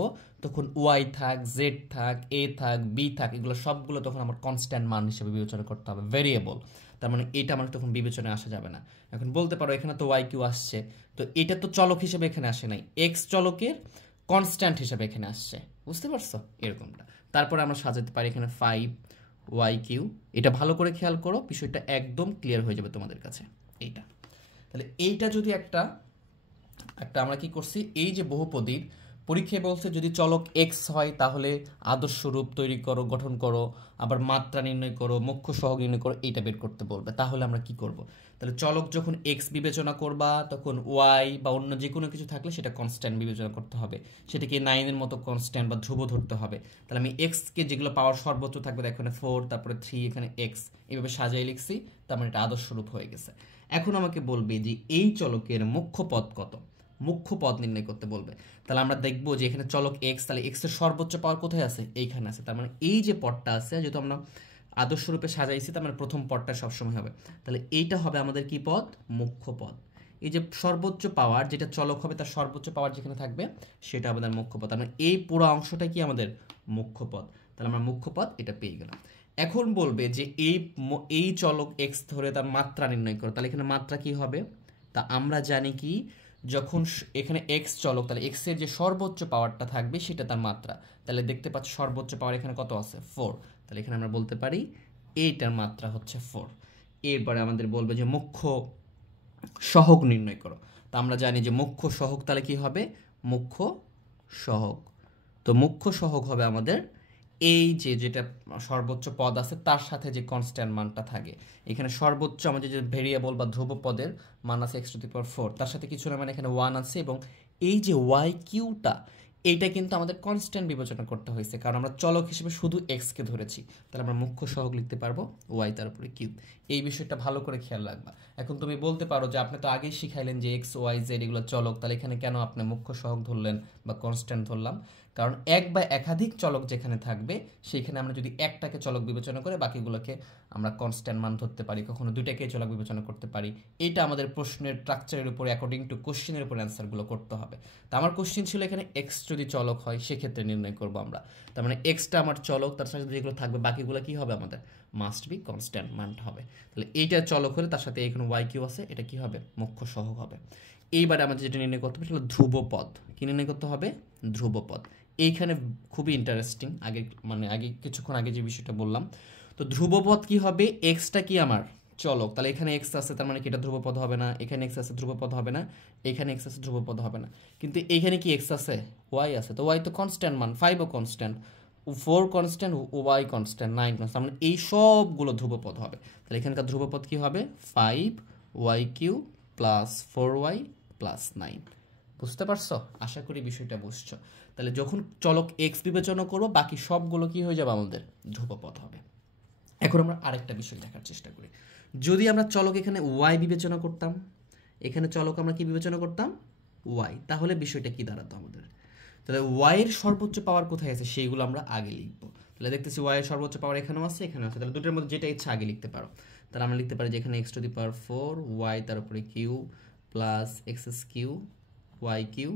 তখন y থাক, z থাক, a থাক, b থাক, এগুলো সবগুলো তখন আমার কনস্ট্যান্ট মান হিসেবে বিবেচনা করতে হবে, ভেরিয়েবল। তার মানে এটা আমার তখন বিবেচনায় আসা যাবে না। এখন বলতে পারো এখানে তো y³ আসছে, তো এটা তো চলক হিসেবে এখানে আসে নাই, x চলকের কনস্ট্যান্ট হিসেবে এখানে আসছে, বুঝতে পারছো এরকমটা। তারপরে আমরা সাজাতে পারি এখানে 5y³, এটা ভালো করে খেয়াল করো, বিষয়টা একদম ক্লিয়ার হয়ে যাবে তোমাদের কাছে এইটা। তাহলে এইটা যদি একটা আমরা কি করছি, এই যে বহুপদীর পরীক্ষায় বলছে যদি চলক x হয় তাহলে আদর্শ রূপ তৈরি করো, গঠন করো, আবার মাত্রা নির্ণয় করো, মুখ্য সহগ নির্ণয় করো, এইটা বের করতে বলবে। তাহলে আমরা কি করব, তাহলে চলক যখন x বিবেচনা করবা তখন y বা অন্য যে কোনো কিছু থাকলে সেটা কনস্ট্যান্ট বিবেচনা করতে হবে, সেটাকে 9 এর মতো কনস্ট্যান্ট বা ধ্রুব ধরতে হবে। তাহলে আমি x কে যেগুলো পাওয়ার সর্বোচ্চ থাকবে, দেখো এখানে 4, তারপরে 3, এখানে x, এইভাবে সাজিয়ে লিখছি, তার মানে এটা আদর্শ রূপ হয়ে গেছে। এখন আমাকে বলবে যে এই চলকের মুখ্য পদ কত, মুখ্য পদ নির্ণয় করতে বলবে। তাহলে আমরা দেখবো যে এখানে চলক x, তাহলে x এর সর্বোচ্চ পাওয়ার কোথায় আছে, এইখানে আছে, তার মানে এই যে পদটা আছে, যেহেতু আমরা আদর্শ রূপে সাজাইছি তার মানে প্রথম পদটা সবসময় হবে, তাহলে এইটা হবে আমাদের কি পদ, মুখ্য পদ। এই যে সর্বোচ্চ পাওয়ার যেটা চলক হবে তার সর্বোচ্চ পাওয়ার যেখানে থাকবে সেটা আমাদের মুখ্য পদ, মানে এই পুরো অংশটা কি আমাদের মুখ্য পদ। তাহলে আমরা মুখ্য পদ এটা পেয়ে গেলাম। এখন বলবে যে এই চলক x ধরে তার মাত্রা নির্ণয় করো, তাহলে এখানে মাত্রা কি হবে, তা আমরা জানি কি যখন এখানে x চলক, তাহলে x এর যে সর্বোচ্চ পাওয়ারটা থাকবে সেটা তার মাত্রা। তাহলে দেখতে পাচ্ছ সর্বোচ্চ পাওয়ার এখানে কত আছে, 4, তাহলে এখানে আমরা বলতে পারি এইটার মাত্রা হচ্ছে 4। এরপরে আমাদের বলবে যে মুখ্য সহগ নির্ণয় করো, তা আমরা জানি যে মুখ্য সহগ তাহলে কি হবে, মুখ্য সহগ। তো মুখ্য সহগ হবে আমাদের এই যে যেটা সর্বোচ্চ পদ আছে তার সাথে যে কনস্ট্যান্ট মানটা থাকে। এখানে সর্বোচ্চ আমাদের যে ভেরিয়েবল বা ধ্রুব পদের মান আছে x⁴, তার সাথে কিছু না, মানে এখানে 1 আছে, এবং এই যে ওয়াই কিউটা এইটা কিন্তু আমাদের কনস্ট্যান্ট বিবেচনা করতে হয়েছে, কারণ আমরা চলক হিসেবে শুধু এক্সকে ধরেছি। তাহলে আমরা মুখ্য সহগ লিখতে পারবো ওয়াই তার উপরে কিউব। এই বিষয়টা ভালো করে খেয়াল রাখবা। এখন তুমি বলতে পারো যে আপনি তো আগেই শিখাইলেন যে এক্স ওয়াই জেড এগুলো চলক, তাহলে এখানে কেন আপনি মুখ্য সহগ ধরলেন বা কনস্ট্যান্ট ধরলাম? কারণ এক বা একাধিক চলক যেখানে থাকবে সেইখানে আমরা যদি একটাকে চলক বিবেচনা করে বাকিগুলোকে আমরা কনস্ট্যান্ট মান ধরতে পারি, কখনো দুইটাকে চলক বিবেচনা করতে পারি। এইটা আমাদের প্রশ্নের স্ট্রাকচারের উপরে অ্যাকর্ডিং টু কোশ্চেনের উপর অ্যান্সারগুলো করতে হবে। তো আমার কোশ্চেন ছিল এখানে এক্স যদি চলক হয় সেক্ষেত্রে নির্ণয় করবো আমরা। তার মানে এক্সটা আমার চলক, তার সাথে যেগুলো থাকবে বাকিগুলো কি হবে আমাদের মাস্ট বি কনস্ট্যান্ট মানটা হবে। তাহলে এইটা চলক হলে তার সাথে এখানে ওয়াই কিউ আছে, এটা কি হবে মুখ্য সহগ হবে। এইবারে আমাদের যেটা নির্ণয় করতে হবে সেটা হলো ধ্রুবপদ। কি নির্ণয় করতে হবে? ধ্রুবপদ। এইখানে খুবই ইন্টারেস্টিং, আগে কিছুক্ষণ আগে যে বিষয়টা বললাম। তো ধ্রুবপদ কি হবে? এক্সটা কি আমার চলক, তাহলে এখানে এক্স আছে, তার মানে কি এটা ধ্রুবপদ হবে না। এখানে এক্স আছে, ধ্রুবপদ হবে না। এখানে এক্স আছে, ধ্রুবপদ হবে না। কিন্তু এখানে কি এক্স আছে? ওয়াই আছে। তো ওয়াই তো কনস্ট্যান্ট মান, 5ও constant, 4 constant, Y constant, 9 constant, মানে এই সবগুলো ধ্রুবপদ হবে। তাহলে এখানকার ধ্রুবপদ কি হবে? 5 y q plus 4y plus 9। বুঝতে পারছো? আশা করি বিষয়টা বুঝছো। তাহলে যখন চলক এক্স বিবেচনা করবো বাকি সবগুলো কি হয়ে যাবে আমাদের ধ্রুবপদ হবে। এখন আমরা আরেকটা বিষয় দেখার চেষ্টা করি। যদি আমরা চলক এখানে ওয়াই বিবেচনা করতাম, এখানে চলক আমরা কি বিবেচনা করতাম? ওয়াই, তাহলে বিষয়টা কি দাঁড়াতো আমাদের? তাহলে ওয়াইয়ের সর্বোচ্চ পাওয়ার কোথায় আছে সেইগুলো আমরা আগে লিখবো। তাহলে দেখতেছি ওয়াইয়ের সর্বোচ্চ পাওয়ার এখানেও আছে, এখানেও আছে। তাহলে দুটোর মধ্যে যেটা ইচ্ছা আগে লিখতে পারো। তাহলে আমরা লিখতে পারি যে এখানে x⁴ ওয়াই তার উপরে q plus x³ y q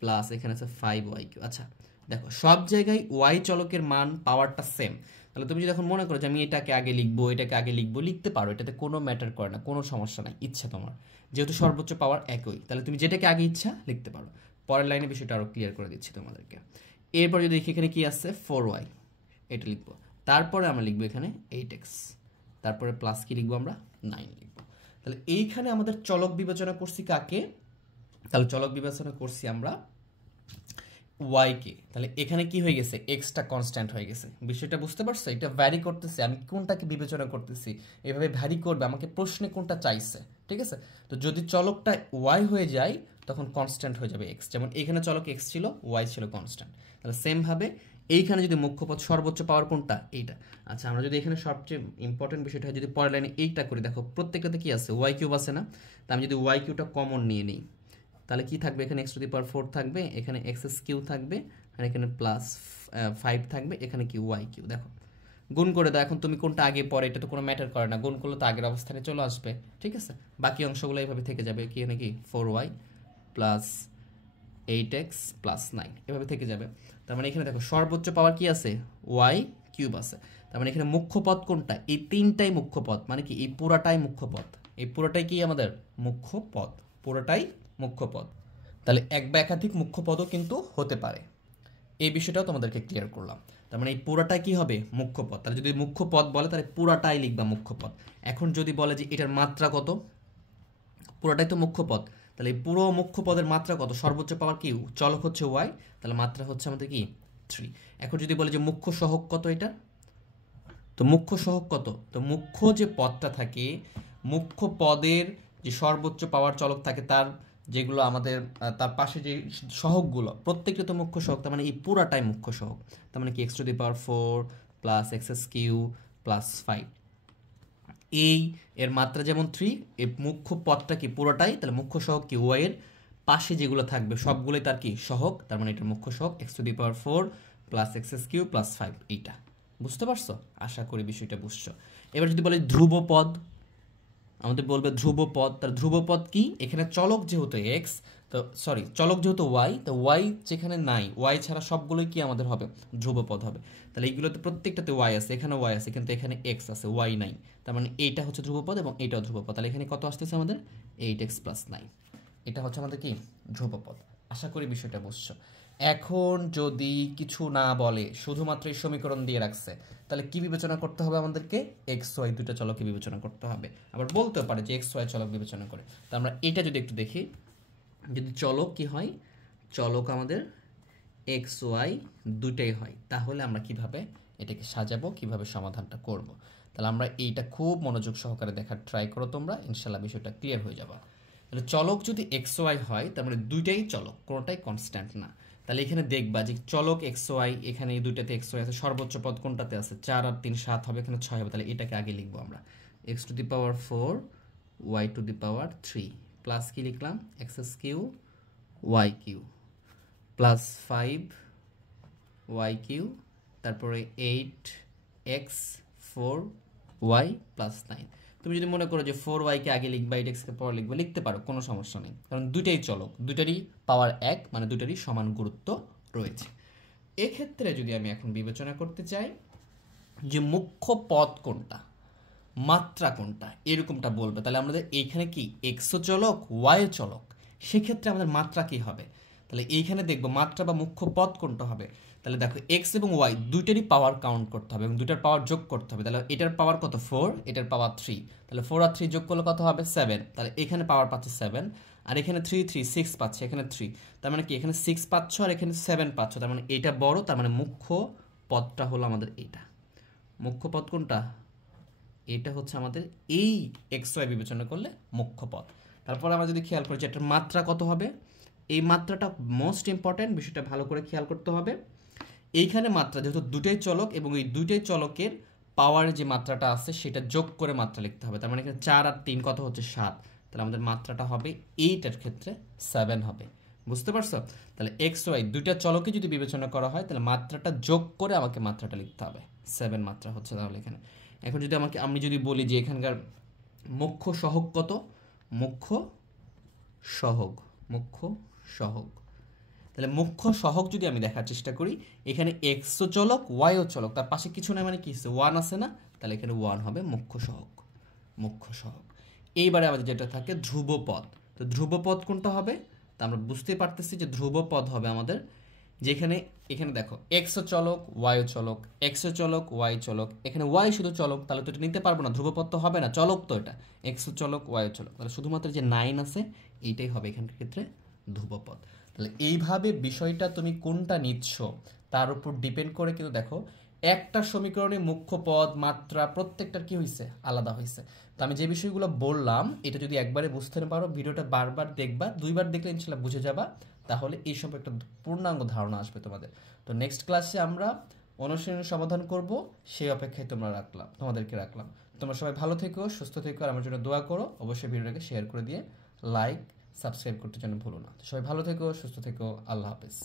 plus এখানে আছে 5y কিউ। আচ্ছা দেখো, সব জায়গায় ওয়াই চলকের মান পাওয়ারটা সেম। তাহলে তুমি যদি এখন মনে করো যে আমি এটাকে আগে লিখবো, এটাকে আগে লিখবো, লিখতে পারো, এটাতে কোনো ম্যাটার করে না, কোনো সমস্যা নাই, ইচ্ছা তোমার। যেহেতু সর্বোচ্চ পাওয়ার একই, তাহলে তুমি যেটাকে আগে ইচ্ছা লিখতে পারো। পরের লাইনে বিষয়টা আরও ক্লিয়ার করে দিচ্ছি তোমাদেরকে। এরপর যদি দেখি এখানে কি আছে, 4y, এটা লিখবো। তারপরে আমরা লিখবো এখানে 8x, তারপরে প্লাস কি লিখবো আমরা? 9 লিখবো। তাহলে এইখানে আমাদের চলক বিবেচনা করছি কাকে? তাহলে চলক বিবেচনা করছি আমরা ওয়াই কে। তাহলে এখানে কি হয়ে গেছে? এক্সটা কনস্ট্যান্ট হয়ে গেছে। বিষয়টা বুঝতে পারছো? এটা ভ্যারি করতেছে, আমি কোনটাকে বিবেচনা করতেছি, এভাবে ভ্যারি করবে আমাকে প্রশ্নে কোনটা চাইছে, ঠিক আছে? তো যদি চলকটা ওয়াই হয়ে যায় তখন কনস্ট্যান্ট হয়ে যাবে এক্স। যেমন এখানে চলক এক্স ছিল, ওয়াই ছিল কনস্ট্যান্ট। তাহলে সেম ভাবে এইখানে যদি মুখ্য পদ সর্বোচ্চ পাওয়ার কোনটা? এইটা। আচ্ছা আমরা যদি এখানে সবচেয়ে ইম্পর্টেন্ট বিষয়টা হয়, যদি পরের লাইনে এইটা করি, দেখো প্রত্যেকটাতে কি আছে? ওয়াই কিউব আছে না? তা আমি যদি ওয়াই কিউটা কমন নিয়ে নিই তাহলে কি থাকবে? এখানে x⁴ থাকবে, এখানে x³ থাকবে, আর এখানে প্লাস 5 থাকবে, এখানে কি ওয়াই কিউ। দেখো গুণ করে দাও। এখন তুমি কোনটা আগে পরে এটা তো কোনো ম্যাটার করে না, গুণ করলে তো আগের অবস্থানে চলে আসবে, ঠিক আছে? বাকি অংশগুলো এইভাবে থেকে যাবে, কি এখানে কি 4y প্লাস 8x প্লাস 9 এভাবে থেকে যাবে। তার মানে এখানে দেখো সর্বোচ্চ পাওয়ার কি আছে? ওয়াই কিউব আছে। তার মানে এখানে মুখ্য পদ কোনটা? এই তিনটাই মুখ্য পদ, মানে কি এই পুরাটাই মুখ্য পদ। এই পুরোটাই কি আমাদের মুখ্য পদ, পুরোটাই মুখ্য পদ। তাহলে এক বা একাধিক মুখ্য পদও কিন্তু হতে পারে, এই বিষয়টাও তোমাদেরকে ক্লিয়ার করলাম। তার মানে এই পুরাটাই কি হবে? মুখ্য পদ। তাহলে যদি মুখ্য পদ বলে তাহলে পুরাটাই লিখবা মুখ্য পদ। এখন যদি বলে যে এটার মাত্রা কত, পুরাটাই তো মুখ্য পদ, তাহলে এই পুরো মুখ্য পদের মাত্রা কত? সর্বোচ্চ পাওয়ার কি? চলক হচ্ছে ওয়াই, তাহলে মাত্রা হচ্ছে আমাদের কি 3। এখন যদি বলে যে মুখ্য সহগ কত এটা, তো মুখ্য সহগ কত? তো মুখ্য যে পদটা থাকে, মুখ্য পদের যে সর্বোচ্চ পাওয়ার চলক থাকে তার যেগুলো আমাদের তার পাশে যে সহগগুলো প্রত্যেকটা তো মুখ্য সহগ, তার মানে এই পুরাটাই মুখ্য সহগ। তার মানে কি x⁴ প্লাস x³ প্লাস 5, এই এর মাত্রা যেমন 3, এই মুখ্য পদটা কি পুরোটাই, তাহলে মুখ্য সহগ কি ওয়াই এর পাশে যেগুলো থাকবে সবগুলোই তার কি সহগ, তার মানে এটার মুখ্য সহগ x⁴ প্লাস x³ প্লাস 5। এইটা বুঝতে পারছো? আশা করি বিষয়টা বুঝছো। এবার যদি বলে ধ্রুবপদ, আমাদের বলবে ধ্রুবপদ। তার ধ্রুবপদ কি? এখানে চলক যেহেতু এক্স, তো সরি চলক যেহেতু ওয়াই, তো ওয়াই যেখানে নাই, ওয়াই ছাড়া সবগুলোই কি আমাদের হবে? ধ্রুবপদ হবে। তাহলে এইগুলোতে প্রত্যেকটাতে ওয়াই আছে, এখানে ওয়াই আছে, কিন্তু এখানে এক্স আছে, ওয়াই নাই। তার মানে এইটা হচ্ছে ধ্রুবপদ এবং এইটাও ধ্রুবপদ। তাহলে এখানে কত আসতেছে আমাদের? 8x plus 9। এটা হচ্ছে আমাদের কি ধ্রুবপদ। আশা করি বিষয়টা বুঝছো। এখন যদি কিছু না বলে, শুধুমাত্র এই সমীকরণ দিয়ে রাখছে, তাহলে কি বিবেচনা করতে হবে আমাদেরকে? এক্স ওয়াই দুটো চলকে বিবেচনা করতে হবে। আবার বলতেও পারে যে এক্স ওয়াই চলক বিবেচনা করে। তো আমরা এটা যদি একটু দেখি, যদি চলক কি হয়, চলক আমাদের এক্স ওয়াই দুটাই হয়, তাহলে আমরা কিভাবে এটাকে সাজাবো, কিভাবে সমাধানটা করব। তাহলে আমরা এইটা খুব মনোযোগ সহকারে দেখার ট্রাই করো তোমরা, ইনশাল্লাহ বিষয়টা ক্লিয়ার হয়ে যাবে। তাহলে চলক যদি এক্স ওয়াই হয়, তার মানে দুইটাই চলক, কোনোটাই কনস্ট্যান্ট না। তাহলে এখানে দেখবা যে চলক এক্স ওয়াই, এখানে এই দুইটাতে এক্স ওয়াই আছে, সর্বোচ্চ পদ কোনটাতে আছে, 4 আর 3 7 হবে, এখানে 6 হবে। তাহলে এটাকে আগে লিখবো আমরা x to the power 4 y to the power 3 plus কি লিখলাম x q y q plus 5 y q, তারপরে 8 এক্স 4 ওয়াই প্লাস 9। তুমি যদি মনে করো যে 4 ওয়াইকে আগে লিখবা 8 এক্সকে পরে লিখবা, লিখতে পারো, কোনো সমস্যা নেই, কারণ দুইটাই চলক, দুইটারই পাওয়ার 1, মানে দুইটারই সমান গুরুত্ব রয়েছে। এক্ষেত্রে যদি আমি এখন বিবেচনা করতে চাই যে মুখ্য পদ কোনটা, মাত্রা কোনটা, এরকমটা বলবে, তাহলে আমাদের এইখানে কি এক্সও চলক ওয়াইও চলক, সেক্ষেত্রে আমাদের মাত্রা কি হবে। তাহলে এইখানে দেখবো মাত্রা বা মুখ্য পদ কোনটা হবে। তাহলে দেখো এক্স এবং ওয়াই দুইটারই পাওয়ার কাউন্ট করতে হবে এবং দুইটার পাওয়ার যোগ করতে হবে। তাহলে এটার পাওয়ার কত 4, এটার পাওয়ার 3, তাহলে 4 আর 3 যোগ করলে কত হবে 7। তাহলে এখানে পাওয়ার পাচ্ছে 7, আর এখানে 3 3 6 পাচ্ছে, এখানে 3, তার মানে কি এখানে 6 পাচ্ছ আর এখানে 7 পাচ্ছ, তার মানে এটা বড়, তার মানে মুখ্য পদটা হলো আমাদের এটা। মুখ্য পদ কোনটা, এটা হচ্ছে আমাদের এই এক্স ওয়াই বিবেচনা করলে মুখ্য পদ। তারপর আমরা যদি খেয়াল করি যে এটার মাত্রা কত হবে, এই মাত্রাটা মোস্ট ইম্পর্ট্যান্ট, বিষয়টা ভালো করে খেয়াল করতে হবে। এইখানে মাত্রা যেহেতু দুটাই চলক এবং এই দুইটাই চলকের পাওয়ারের যে মাত্রাটা আছে সেটা যোগ করে মাত্রা লিখতে হবে। তার মানে এখানে 4 আর 3 কত হচ্ছে 7, তাহলে আমাদের মাত্রাটা হবে এইটার ক্ষেত্রে 7 হবে। বুঝতে পারছো? তাহলে এক্স ওয়াই দুইটা চলকে যদি বিবেচনা করা হয় তাহলে মাত্রাটা যোগ করে আমাকে মাত্রাটা লিখতে হবে, 7 মাত্রা হচ্ছে তাহলে এখানে। এখন যদি আমি যদি বলি যে এখানকার মুখ্য সহগ কত, মুখ্য সহগ, তাহলে মুখ্য সহগ যদি আমি দেখার চেষ্টা করি, এখানে এক্সও চলক ওয়াইও চলক, তার পাশে কিছু নাই, মানে কি 1 আছে না, তাহলে এখানে 1 হবে মুখ্য সহগ। এইবারে আমাদের যেটা থাকে ধ্রুবপদ, তো ধ্রুবপদ কোনটা হবে, তা আমরা বুঝতে পারতেছি যে ধ্রুবপদ হবে আমাদের যেখানে, এখানে দেখো এক্সও চলক ওয়াইও চলক, এক্সও চলক ওয়াই চলক, এখানে ওয়াই শুধু চলক, তাহলে তো এটা নিতে পারবো না, ধ্রুবপদ তো হবে না, চলক তো এটা, এক্সও চলক ওয়াইও চলক, তাহলে শুধুমাত্র যে 9 আছে এইটাই হবে এখানকার ক্ষেত্রে ধ্রুবপদ। তাহলে এইভাবে বিষয়টা তুমি কোনটা নিচ্ছ তার উপর ডিপেন্ড করে কিন্তু দেখো একটা সমীকরণে মুখ্য পদ মাত্রা প্রত্যেকটার কি হয়েছে, আলাদা হয়েছে। তো আমি যে বিষয়গুলো বললাম এটা যদি একবারে বুঝতে না পারো, ভিডিওটা বারবার দেখবা, 2বার দেখলে ইনশাল্লাহ বুঝে যাবা, তাহলে এই সম্পর্কে একটা পূর্ণাঙ্গ ধারণা আসবে তোমাদের। তো নেক্সট ক্লাসে আমরা অনুশীলনের সমাধান করব, সেই অপেক্ষায় তোমাদেরকে রাখলাম। তোমরা সবাই ভালো থেকো, সুস্থ থেকো, আর আমার জন্য দোয়া করো, অবশ্যই ভিডিওটাকে শেয়ার করে দিয়ে লাইক সাবস্ক্রাইব করতে যেন ভুলো না। সবাই ভালো থেকো, সুস্থ থেকো, আল্লাহ হাফেজ।